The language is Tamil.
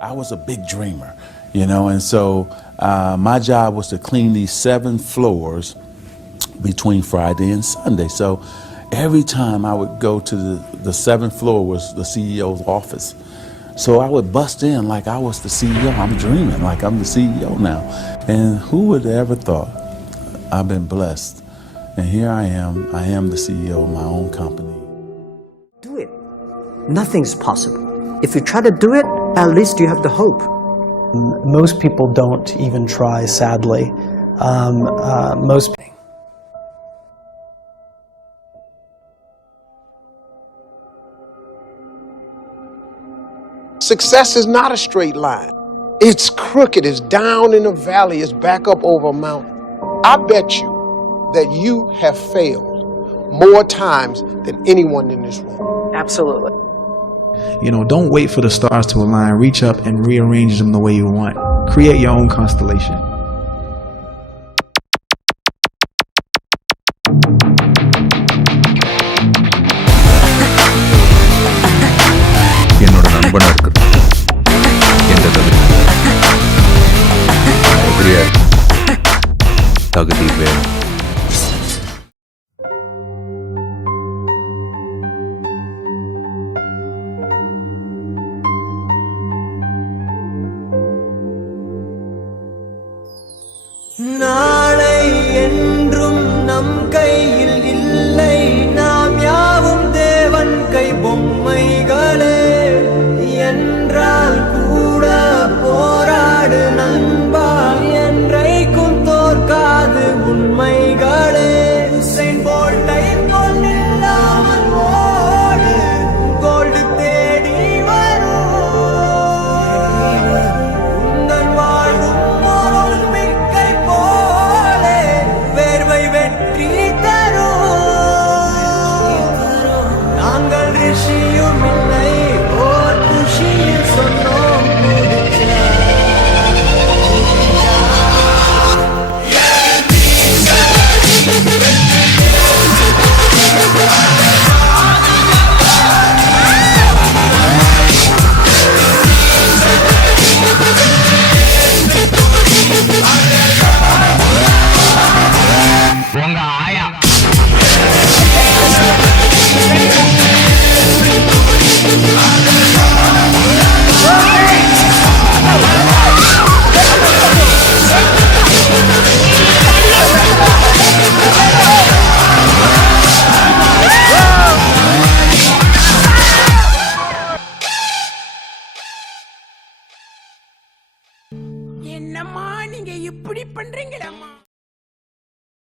I was a big dreamer, you know, and so my job was to clean these 7 floors between Friday and Sunday. So every time I would go to the 7th floor was the CEO's office. So I would bust in like I was the CEO. I'm dreaming like I'm the CEO now. And who would have ever thought? I've been blessed. And here I am the CEO of my own company. Do it. Nothing's possible. If you try to do it, at least you have the hope. Most people don't even try, sadly. Success is not a straight line. It's crooked, it's down in a valley, it's back up over a mountain. I bet you that you have failed more times than anyone in this room. Absolutely. You know, don't wait for the stars to align. Reach up and rearrange them the way you want. Create your own constellation. என்னோட நண்பனா இருக்கிறது எந்த தகுதி வேணும். நாளை என்றும் நம் கையில் இல்லை, நாம் யாவும் தேவன் கை பொம்மைகளே. என்றால் கூட போராடு நண்பா, என்றைக்கும் தோற்காது உண்மைகளே. உசைன் போல்ட்டை போல் இல்லாமல் ஓடு, கோல்டு தேடி வரும். உந்தன் வாழ்வும் ஒலிம்பிக்கை போலே வேர்வை வெற்றி தரும். நாங்கள் ரிஷியும் இல்லை, ஓர் குஷியில் சொன்னோம் என்னம்மா நீங்க இப்படி பண்றீங்களம்மா?